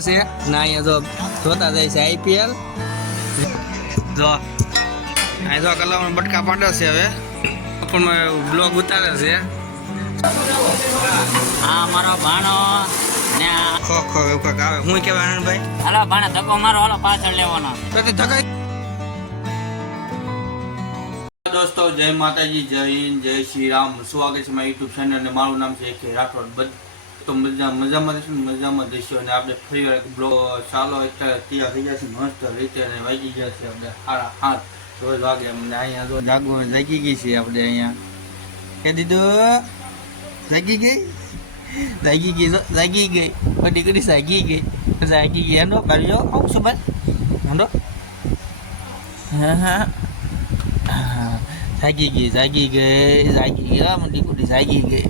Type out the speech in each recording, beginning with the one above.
છે. ના અહીંયા જો જોતા જાય છે આઈપીએલ જો અહીં જો કલામાં બટકા પાડે છે હવે. પણ બ્લોગ ઉતારે છે. હા મારો ભાણો ને ખો ખો એવું કંઈક આવે. હું કહેવાય આનંદભાઈ હાલો ભાણે ધક્કો મારો હાલો પાછળ લેવાનો. દોસ્તો જય માતાજી જય હિન્દ જય શ્રી રામ. સ્વાગત છે મારા યુટ્યુબ ચેનલ અને મારું નામ છે કે રાઠોડ. બધ તો મજા મજામાં દઈશું મજામાં દઈશું અને આપણે ફરી વાર બ્લોગ ચાલો, અત્યારે તૈયાર થઈ ગયા મસ્ત રીતે અને વાગી ગયા છે આપણે સાડા હાથ. રોજ વાગે અમને. અહીંયા રોજ જાગવા જાગી ગઈ છે આપણે અહીંયા. કે દીધું જાગી ગઈ? જાગી ગઈ જાગી ગઈ. દીકરી જાગી ગઈ. જાગી ગઈ. હેનો કાઢ્યો આવું છું ભાઈ. હેનો હા હા. જાગી ગઈ જાગી ગઈ જાગી ગઈ. મોટી જાગી ગઈ.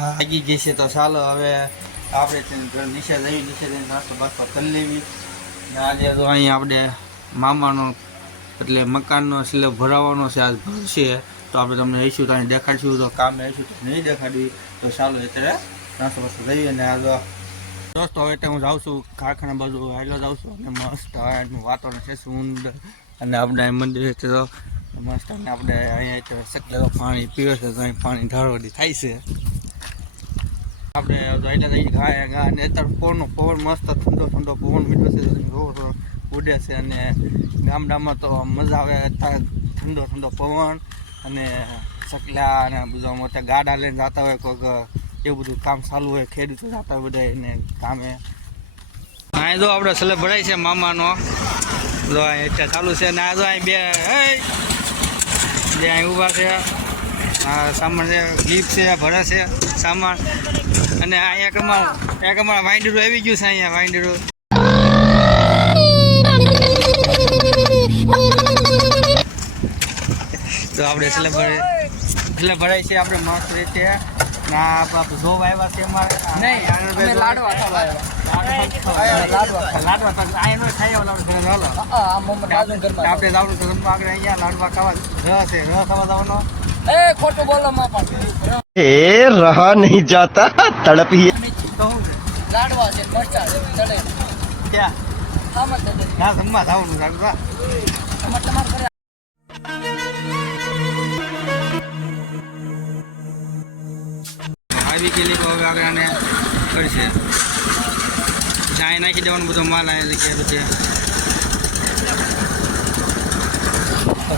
જાગી ગઈ છે તો ચાલો હવે આપણે છે ને ઘર નીચે જઈ નીચે નાસ્તો બાસ્તો કરી લેવી. આજે તો અહીંયા આપણે મામાનો એટલે મકાનનો સ્લેબ ભરાવાનો છે, આજ ભરશે તો આપણે તમને આવીશું તો અહીં દેખાડશું. તો કામે આવીશું તો નહીં દેખાડવી તો ચાલો અત્યારે નાસ્તો બાસ્તો લઈએ ને આ દોસ્તો તો હું જાઉં છું કારખાના બાજુ. હાલો જાઉં છું અને મસ્ત એનું વાતાવરણ છે સુંદર. અને આપણે અહીં મંદિર તો મસ્ત. અને આપણે અહીંયા તો પાણી પીવે છે તો અહીં પાણી ઢાળવાથી થાય છે. આપણે એટલે જઈ ગાય અને અત્યારે પવનનો પવન મસ્ત ઠંડો ઠંડો પવન મીઠો છે. જોવો ઉડે છે. અને ગામડામાં તો મજા આવે અત્યારે ઠંડો ઠંડો પવન. અને ચકલા અને બધા મોટા ગાડા લઈને જતા હોય કોઈક એવું બધું કામ ચાલુ હોય, ખેડૂતો જતા હોય બધા એને કામે. અહીં જો આપણે સલે ભરાય છે મામાનો. જો અહીં ચાલુ છે. ને આ જો અહીં બે જે અહીં ઊભા છે. સામાન છે ગીફ છે આ ભરે છે સામાન. અને અહીંયા કમા અહીંયા કમા વાઇન્ડરું આવી ગયું છે અહીંયા વાઇન્ડરું તો આપણે એટલે ભરે એટલે ભરાય છે આપણે મસ્ત રીતે. ના આપણે જોબ આવ્યા છે અમારે. નહીં લાડવા ખાવા આ આપણે લાડવા ખાવા રસ છે. રસ ખાવા જવાનો. એ ખોટું રહા નહીં જાતા તડપી લાડવા બહુ આગળ કરશે ચાય નાખી દેવાનું બધો માલ આવે જગ્યા પછી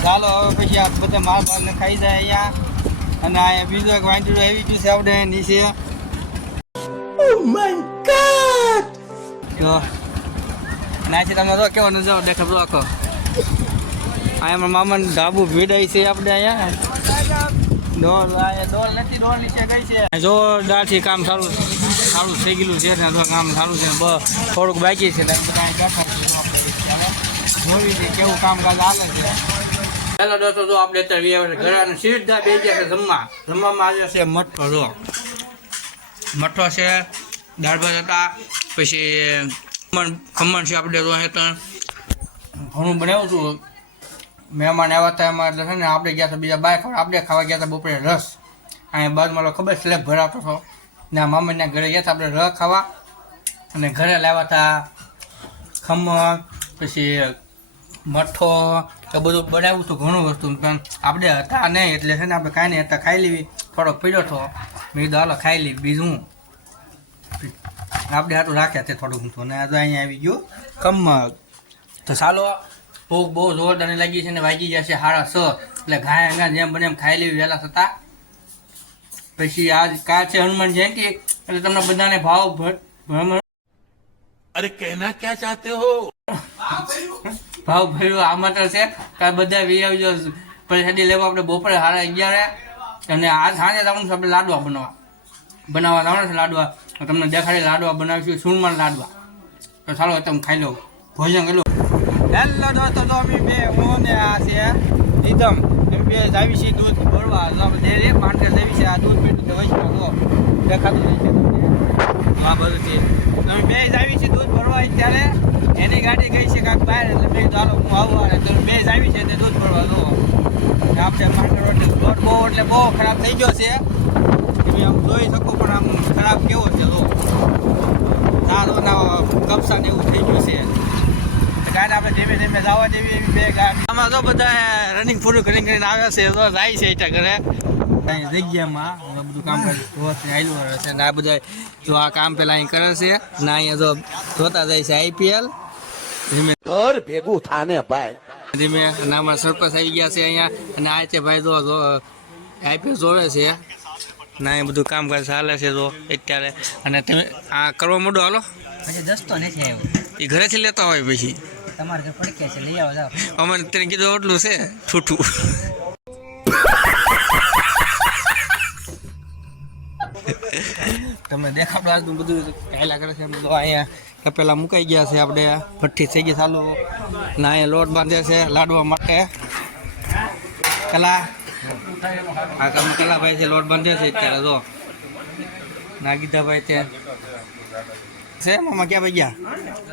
ચાલો હવે પછી આ બધા માલ બાલ ખાઈ જાય અહીંયા. અને આ બીજો એક વાંચડું આવી ગયું છે આપણે નીચે. તો નાચી તમે તો કેવો જાઓ દેખાડો રાખો આ એમાં મામાનું ધાબુ ભીડાય છે આપણે અહીંયા. ડોલ આ ડોલ નથી ડોલ નીચે ગઈ છે. જોરદારથી કામ સારું સારું થઈ ગયેલું છે ને તો કામ સારું છે બ, થોડુંક બાકી છે છે કેવું કામકાજ હાલે છે. હેલો દોસ્તો જો આપણે અત્યારે ઘરે સીધા બે ગયા છે જમવા. જમવામાં આવ્યો છે મઠો, જો. મઠો છે, દાળ ભાત હતા, પછી ખમણ ખમણ છે આપણે જો અહીંયા ઘણું બનાવ્યું હતું. મહેમાન આવ્યા હતા એમાં, એટલે છે ને આપણે ગયા હતા બીજા બાય ખબર આપણે ખાવા ગયા હતા બપોરે રસ. અહીંયા બાદમાં ખબર સ્લેબ ભરાતો હતો. ને મામાના ઘરે હતા આપણે રહ ખાવા. અને ઘરે લાવ્યા હતા ખમણ, પછી મઠો, એ બધું બનાવ્યું હતું ઘણું વસ્તુ. પણ આપણે હતા નહીં, એટલે છે ને આપણે કાંઈ નહીં, હતા ખાઈ લેવી. થોડોક પીડ્યો હતો મેં કીધું, હાલો, ખાઈ લેવી બીજું. આપણે હાટું રાખ્યા તે થોડું ઘણું ને આજે અહીંયા આવી ગયું કમર તો ચાલો, ભૂખ બહુ જોરદાર લાગી છે ને વાગી જશે હાડા સ એટલે ઘાય અંગા જેમ બને એમ ખાઈ લેવી વહેલા થતા. પછી આજ કા છે હનુમાન જયંતિ એટલે તમને બધાને ભાવ ભ્રમણ. અરે કહેના ક્યાં ચાહતે હો? ભાવ ભર્યો આ માત્ર છે. કા બધા વી આવજો. પ્રસાદી લેવા આપણે બપોરે સાડા અગિયારે. અને આ સાંજે તમને આપણે લાડવા બનાવવા. બનાવવા લાવવાના છે લાડવા. તમને દેખાડે લાડવા બનાવીશું સુનમાં લાડવા. તો ચાલો તમે ખાઈ લો ભોજન કેટલું હેલો દોસ્તો તો અમે બે હું ને આ છે રીધમ બે જાવી છીએ દૂધ ભરવા. એટલે ડેરી માટે જાવી છે આ દૂધ પીટું વૈષ્ણવ તો દેખાતું નહીં છે. તમને આ બધું છે. તમે બે જાવી છે દૂધ ભરવા ત્યારે એની ગાડી ગઈ છે કાંઈક બહાર, એટલે મેં ચાલો હું આવું અને તમે બે જાવી છે તે દૂધ ભરવા જો આપણે માંડર રોડ રોડ બહુ, એટલે બહુ ખરાબ થઈ ગયો છે. તમે આમ જોઈ શકો, પણ આમ ખરાબ કેવો છે લો દાળ બનાવો કપસા ને એવું થઈ ગયું છે. તો આપણે ધીમે ધીમે જવા દેવી એવી બે ગાડી. આમાં તો બધા રનિંગ પૂરું કરીને કરીને આવ્યા છે તો જાય છે એટલે ઘરે. જગ્યામાં બધું કામ આવેલું રહે છે. ને આ બધા જો આ કામ પેલા અહીં કરે છે ને અહીંયા જો જોતા જાય છે આઈપીએલ. ધીમે ઘર ભેગું થાને ભાઈ. ધીમે અને અમારા સરપંચ આવી ગયા છે અહીંયા. અને આ છે ભાઈ જો આઈપીએલ જોવે છે. ના એ બધું કામ કાજ ચાલે છે જો અત્યારે. અને તમે આ કરવા મોડો હાલો. પછી દસ્તો નથી આવ્યો. એ ઘરેથી લેતા હોય પછી? તમારે ઘર પડકે છે લઈ આવો જાઓ. અમારે તેને કીધું એટલું છે ઠૂઠું તમે દેખાડો આજનું બધું કાયલા કરે છે એમ બધું અહીંયા પેલા મુકાઈ ગયા છે આપણે ભઠ્ઠી થઈ ગઈ ચાલુ ના અહીંયા લોટ બાંધે છે લાડવા માટે. કલા. આ કામ કલાભાઈ છે લોટ બાંધે છે અત્યારે જો. ના ત્યાં તે છે? મામા ક્યાં ભાઈ ગયા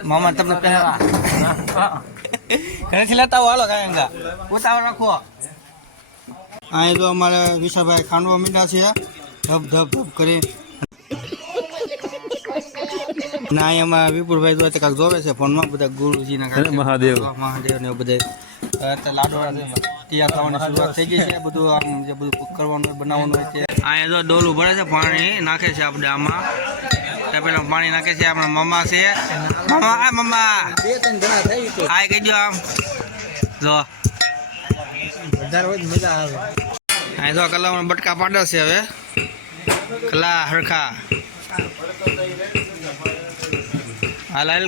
મામા તમને પહેલા ઘરેથી લેતા આવો હાલો કાંઈ ઉતાવળ રાખો. અહીંયા તો અમારે વિશાભાઈ ખાંડવા મીંડા છે. ધબ ધબ ધબ કરી ના અમારા વિપુલભાઈ જોવા કાંઈક જોવે છે ફોનમાં બધા ગુરુજીના મહાદેવ. મહાદેવ ને બધા. લાડવા તૈયાર થવાની શરૂઆત થઈ ગઈ છે. બધું આમ જે બધું કરવાનું હોય બનાવવાનું હોય છે અહીંયા જો ડોલું ભરે છે પાણી નાખે છે આપણે આમાં. ત્યાં પેલા પાણી નાખે છે, આપણા મમ્મા છે. મમ્મા આ મમ્મા આ કહી દો આમ. જો. અહીં તો કલામાં બટકા પાડે છે હવે. કલા હરખા. હા લાલ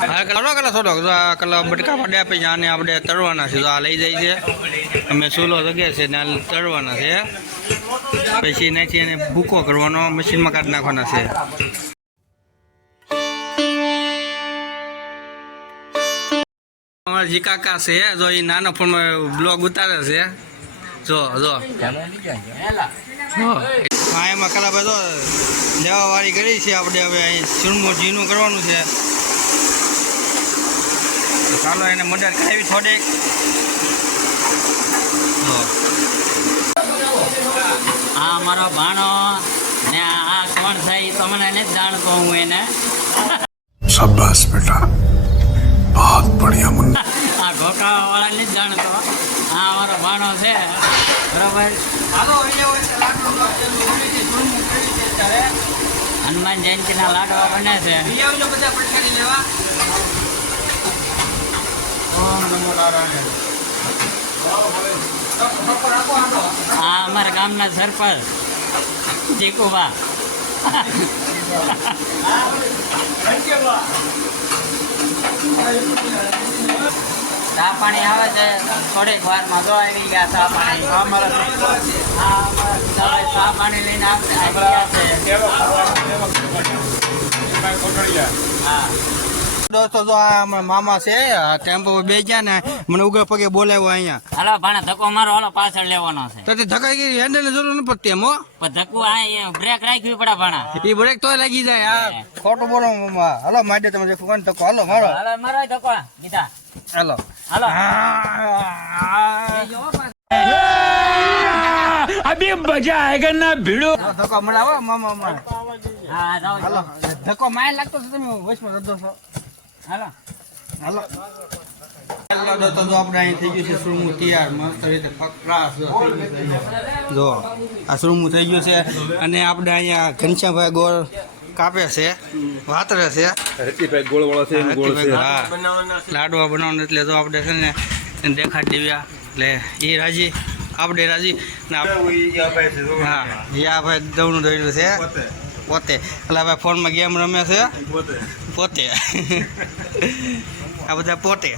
હા કરો કલા થોડો જો આ કલા બટકા આને આપણે તળવાના છે. તો આ લઈ જાય છે. અમે ચૂલો લગે છે ને આ તળવાના છે. પછી એનાથી એને ભૂકો કરવાનો મશીનમાં કાઢી નાખવાના છે. અમારા જે કાકા છે જો એ નાનો ફોનમાં બ્લોગ ઉતારે છે. જો જો. હા એમાં કલા ભાઈ દેવાવાળી કરી છે આપણે હવે અહીં ચૂનમું ઝીણું કરવાનું છે. ચાલો એને મદદ કરાવી થોડીક. આ મારો ભાણો ને આ કોણ થાય તમને નથી જાણતો હું એને. શાબાશ બેટા. બહુ બઢિયા મુન્ના આ ઘોકા વાળા નથી જાણતો. આ મારો ભાણો છે. બરોબર. હનુમાન જયંતિના લાડવા બને છે. હા, અમારા ગામના સરપંચ ચીકુબા ચા પાણી આવે છે થોડીક વારમાં જો આવી ગયા ચા પાણી. આ અમારા ચા પાણી લઈને આપણે આવી ગયા છે. હા. દોસ્તો જો આ અમારા મામા છે ટેમ્પો બે ગયા ને મને ઉગર પગે બોલાવ્યો અહીંયા. હાલો ભાણા ધક્કો મારો હાલો પાછળ લેવાનો છે. તો તે ધકાઈ ગઈ હેન્ડલ જરૂર ન પડતી એમ હો. પણ ધક્કો આ બ્રેક રાખવી પડે ભાણા. એ બ્રેક તો લાગી જાય આ ખોટું બોલો મામા. હાલો માડે તમે જે કોણ ધક્કો. હાલો મારો. હાલો મારો ધક્કો ગીતા. હાલો. હાલો. ધક્કો મને આવો મામા મામા. હા ધક્કો માય લાગતો તમે વચમાં જતો છો. હાલો. હાલો. હાલો દોસ્તો જો આપણે અહીં થઈ ગયું છે સુરમું તૈયાર. મસ્ત રીતે જો. જો આ સુરમું થઈ ગયું છે અને આપણે અહીંયા ઘનશ્યામભાઈ ગોળ કાપે છે વાતરે છે. હરતીભાઈ ગોળ વાળો છે ગોળ છે. હા. લાડવા બનાવવાનું એટલે તો આપણે છે ને દેખાડી દેવ્યા એટલે એ રાજી આપણે રાજી. હા એ આ ભાઈ દવનું દોડ્યું છે. પોતે. એટલે ભાઈ ફોનમાં ગેમ રમે છે. પોતે. આ બધા પોતે.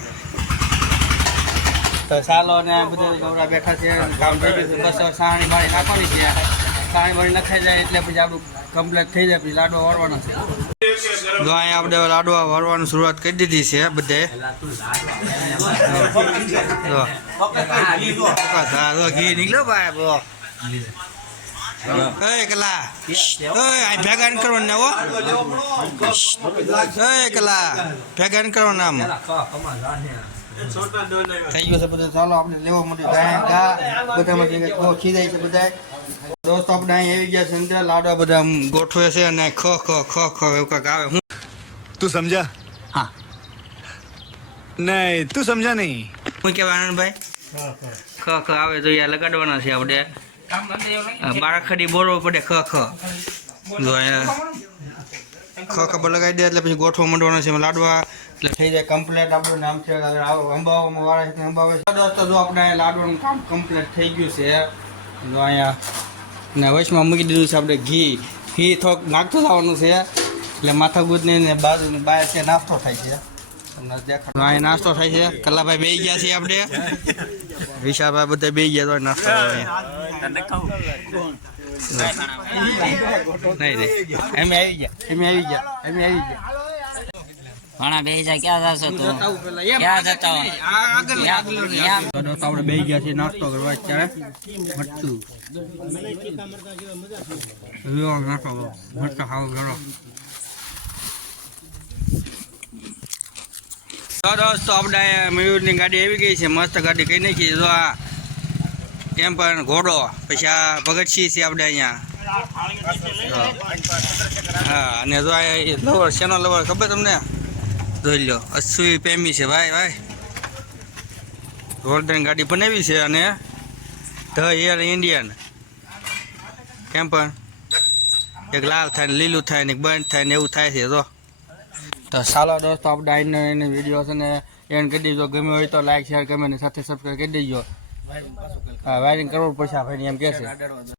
તો ચાલો ને આ બધા ગૌરા બેઠા છે. કામ થઈ ગયું છે. બસ સાણી બાળી નાખવાની છે. સાણી બાળી નખાઈ જાય એટલે પછી આપણું કમ્પ્લીટ થઈ જાય પછી લાડવા વાળવાના છે. જો અહીંયા આપણે લાડવા વાળવાની શરૂઆત કરી દીધી છે બધે. ઘી નીકળ્યો ભાઈ દોસ્તો આપણે અહીં આવી ગયા છે લાડવા બધા ગોઠવે છે અને ખ ખ ખ ખ એવું કાંઈક આવે. હું તું સમજા? હા. નહીં તું સમજા નહીં. હું કહેવાય આનંદભાઈ? ખ ખ આવે તો યા લગાડવાના છે આપણે. બારાખડી બોલવો પડે ખ ખ. જો ખ ખબર લગાવી દે એટલે પછી ગોઠવો મંડવાનો છે. લાડવા એટલે થઈ જાય કમ્પ્લેટ આપણું નામ છે અંબાવામાં વાળા છે અંબાવે દોસ્તો જો આપણે અહીંયા લાડવાનું કામ કમ્પ્લેટ થઈ ગયું છે. જો અહીંયા ને વચમાં મૂકી દીધું છે આપણે ઘી. ઘી થોક નાખતું થવાનું છે. એટલે માથાગુદની ને બાજુની બાય છે નાસ્તો થાય છે. અહીં નાસ્તો થાય છે. કલાભાઈ બે ગયા છીએ આપણે. વિશાલભાઈ બધા બે ગયા તો નાસ્તો નહીં નહીં. એમ આવી ગયા. એમ આવી ગયા. એમ આવી ગયા. ઘણા બે જાય ક્યાં જશો તું? ક્યાં જતા દોસ્તો આપણે બે ગયા છીએ નાસ્તો કરવા અત્યારે. મરચું. નાસ્તો. ખાવ કરો દોસ્તો, આપણે મયુરની ગાડી આવી ગઈ છે. મસ્ત ગાડી કઈ નાખી જો આ એમ પણ ઘોડો, પછી આ ભગતસિંહ છે આપણે અહીંયા. હા, અને જો આ લવર શેનો લવર ખબર તમને? જોઈ લો, અશ્વી પ્રેમી છે. ભાઈ ભાઈ. ગોલ્ડન ગાડી બનાવી છે અને ધ એર ઇન્ડિયન. કેમ પણ? એક લાલ થાય ને લીલું થાય ને એક બંધ થાય ને એવું થાય છે તો તો ચાલો દોસ્તો આપણે ડાઈનર એને વીડિયો છે ને એન્ડ કરી દેજો ગમે હોય તો લાઈક શેર ગમે ને સાથે સબસ્ક્રાઈબ કરી દેજો. હા વાયરિંગ કરવું પડશે આપણે એમ કહે છે.